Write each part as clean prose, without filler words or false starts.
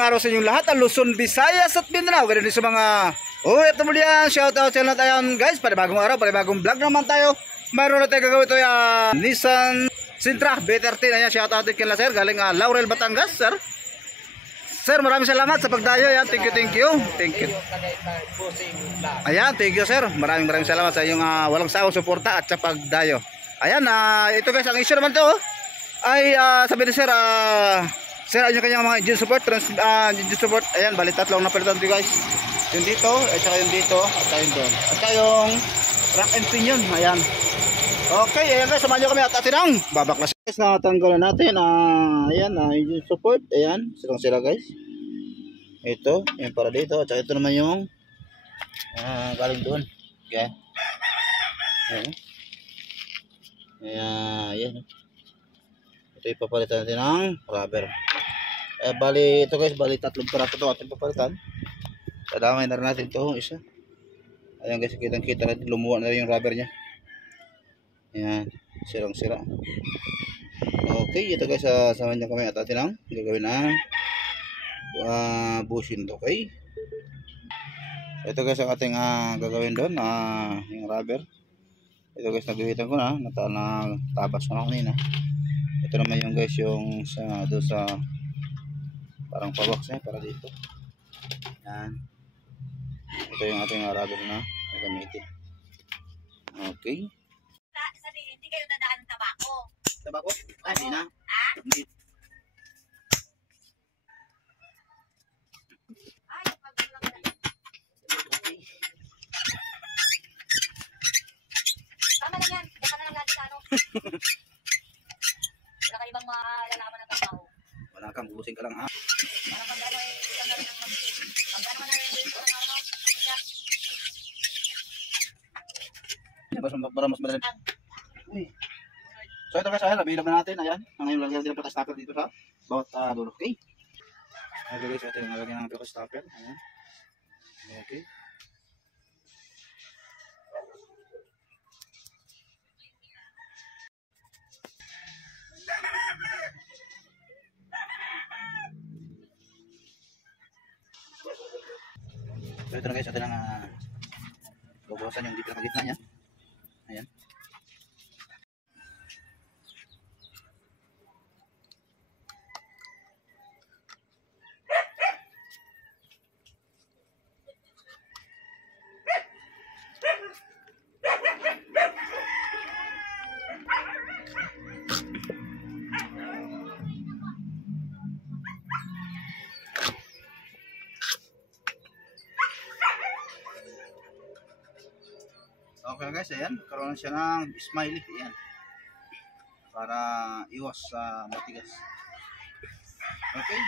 magandang araw sa inyong lahat, ang Luzon, Visayas at Mindanao. Ganun din sa mga ito muli yan, shout out sa lahat. Ayan guys, panibagong araw, panibagong vlog naman tayo. Mayroon na tayo gagawin ito yung Nissan Sentra B13. Ayan, shout out din kila sir, galing Laurel, Batangas, sir. Sir, maraming salamat sa pagdayo. Ayan, thank you. Ayan, thank you sir. Maraming salamat sa inyong walang sawang suporta at sa pagdayo. Ayan, ito guys, ang issue naman to ay sabi ni sir, sir, ayun yung kanyang mga engine support, engine support. Ayan, bali tatlong napalitan dito guys. Yung dito, at saka yung dito, at saka yung doon. At saka yung rack and pinion. Ayan. Okay, ayan guys, samahan nyo kami at atin ang babaklas. Guys, natanggalan natin. Ayan, engine support. Ayan, silang sila guys. Ito, yan para dito. At saka ito naman yung galing doon. Okay. Ayan. Ayan. Ito ipapalitan natin ng rubber. Bali ito guys, bali tatlong piraso ito ating papalitan. Dadamay na rin natin ito isa. Ayan guys, kitang-kita natin lumuwa na rin yung rubber nya. Ayan, sirang-sira. Okay, ito guys, samahan niyo kami at atin ang gagawin ng bushing. Okay. Ito guys ang ating gagawin doon, yung rubber. Ito guys, nagbihitan ko na, tabas ko na kanina. Ito naman yung guys, yung doon sa parang pabox niya para dito. Yan. Ito yung ating rubber na gagamitin. Okay. Hindi kayo dadaan ng tabako. Tabako? Hindi na. Hindi. Tama lang yan. Baka na lang lagi sa ano. Wala ka ibang malalaman ng trabaho. Wala kang busing ka lang ha. Parang pag ano eh, ikaw na rin ang mag-isip. Pag ano na rin dito ng ano, Para mas madali. So ito guys, ayan, nabilog na natin. Ayan, ngayon lagyan natin ng pata stopper dito sa bawat dulo. Okay. Okay guys, ito yung nalagyan ng pata stopper. Ayan. Okay. So ito na guys, atin ang bubuhasan yung dito sa gitna niya. Ayan. Okay guys, ayan, karoon siya ng smiley, ayan, para iwas sa matigas. Okay.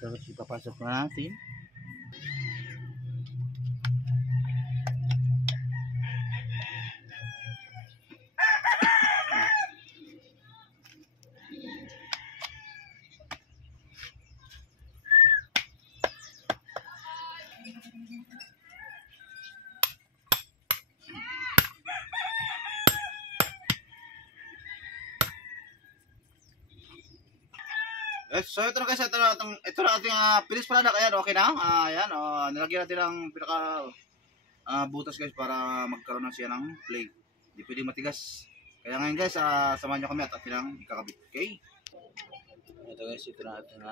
Tapos ipapasok na natin. So ito na guys, ito na ating finished product. Ayan, okay na. Ayan, nilagyan natin ng pinaka butas guys para magkaroon na siya ng plate. Hindi pwede matigas. Kaya ngayon guys, samahan nyo kami at atin ang ikakabit. Okay? Ito guys, ito na ating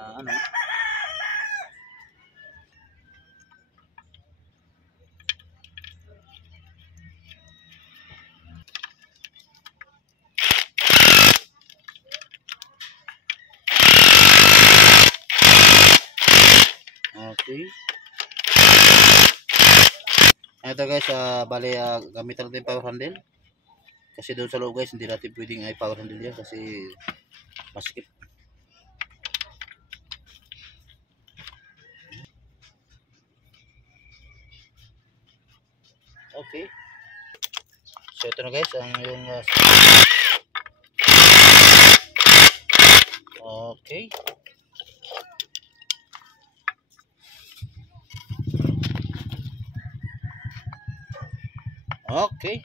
okay. Ito guys, bali gamitan natin power handle. Kasi doon sa loob guys, hindi natin pwedeng ay power handle yan kasi masikip. Okay. So ito na guys, ang yung okay. Okay.